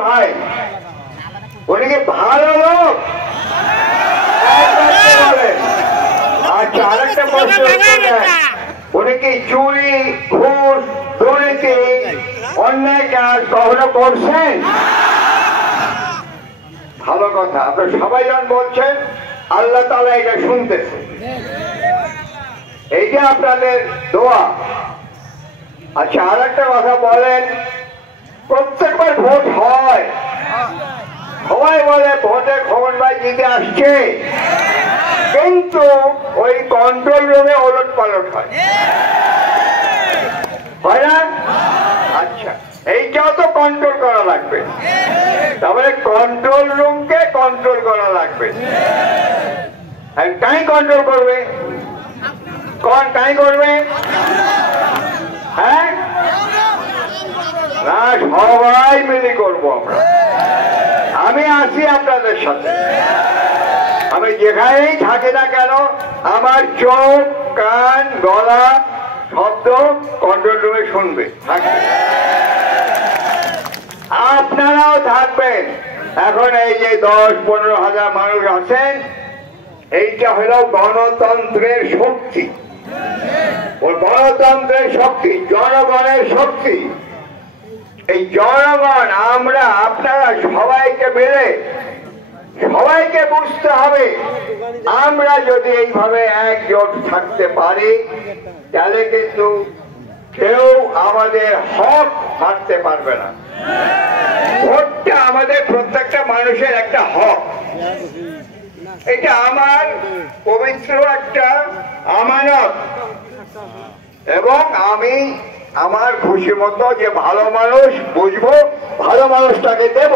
ভাই উনি কি ভালো লোক? আচ্ছা, আরেকটা প্রশ্ন, উনি কি চুরি, ঘুষ, দুর্নীতি, অন্যায় কাজ কখনো করছেন? ভালো কথা, আপনারা সবাই যখন বলছেন আল্লাহ তাআলা এটা শুনতেছে, এইটা আপনাদের দোয়া। আচ্ছা, আর একটা কথা বলেন, প্রত্যেকবার ভোট হয়, সবাই বলে ভোটে খবর ভাই জিতে আসছে, কিন্তু ওই কন্ট্রোল রুমে ওলট পালট হয় না? আচ্ছা, এইটাও তো কন্ট্রোল করা লাগবে, তারপরে কন্ট্রোল রুমকে কন্ট্রোল করা লাগবে। কাই কন্ট্রোল করবে? কাই করবে? হ্যাঁ, না, সবাই মিলে করবো আমরা। আমি আছি আপনাদের সাথে, আমি যেখানেই থাকি না কেন আমার চোখ, কান, গলা, শব্দ কন্ট্রোল রুমে শুনবে, আপনারাও থাকবেন। এখন এই যে 10-15 হাজার মানুষ আছেন, এইটা হলো গণতন্ত্রের শক্তি, ওর গণতন্ত্রের শক্তি, জনগণের শক্তি। এই জনগণ, আমরা, আপনারা সবাইকে মিলে সবাইকে বুঝতে হবে, আমরা যদি এইভাবে একজোট থাকতে পারি তাহলে কিন্তু কেউ আমাদের হক হারতে পারবে না। ভোটটা আমাদের প্রত্যেকটা মানুষের একটা হক, এটা আমার পবিত্র একটা আমানত, এবং আমি আমার খুশি মতো যে ভালো মানুষ বুঝবো, ভালো মানুষটাকে দেব।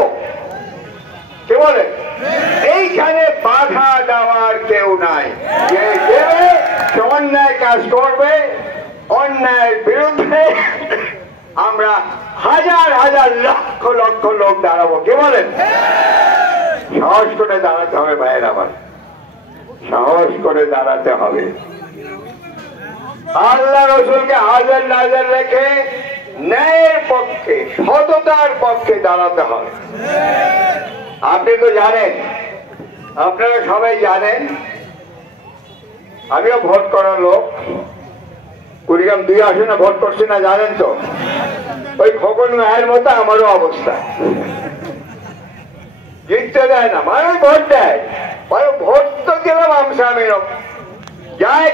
কি বলে? এইখানে বাধা দেওয়ার কেউ নাই, যে দেবে সে অন্যায় কাজ করবে, অন্যায়ের বিরুদ্ধে আমরা হাজার হাজার লক্ষ লক্ষ লোক দাঁড়াবো। কি বলেন? সাহস করে দাঁড়াতে হবে ভাইয়ের, আমার সাহস করে দাঁড়াতে হবে। আল্লাহ রসুলকে হাজার নাজার রেখে ন্যায়ের পক্ষে, সততার পক্ষে দাঁড়াতে হবে। আপনি তো জানেন, আপনারা সবাই জানেন, আমিও ভোট করার লোক, কুড়িগ্রাম 2 আসনে ভোট করছি না, জানেন তো? ওই খোকন ভাইয়ের মতো আমারও অবস্থা, জিততে দেয় না, মানুষ ভোট দেয়, ভোট তো দিলাম আমি যাই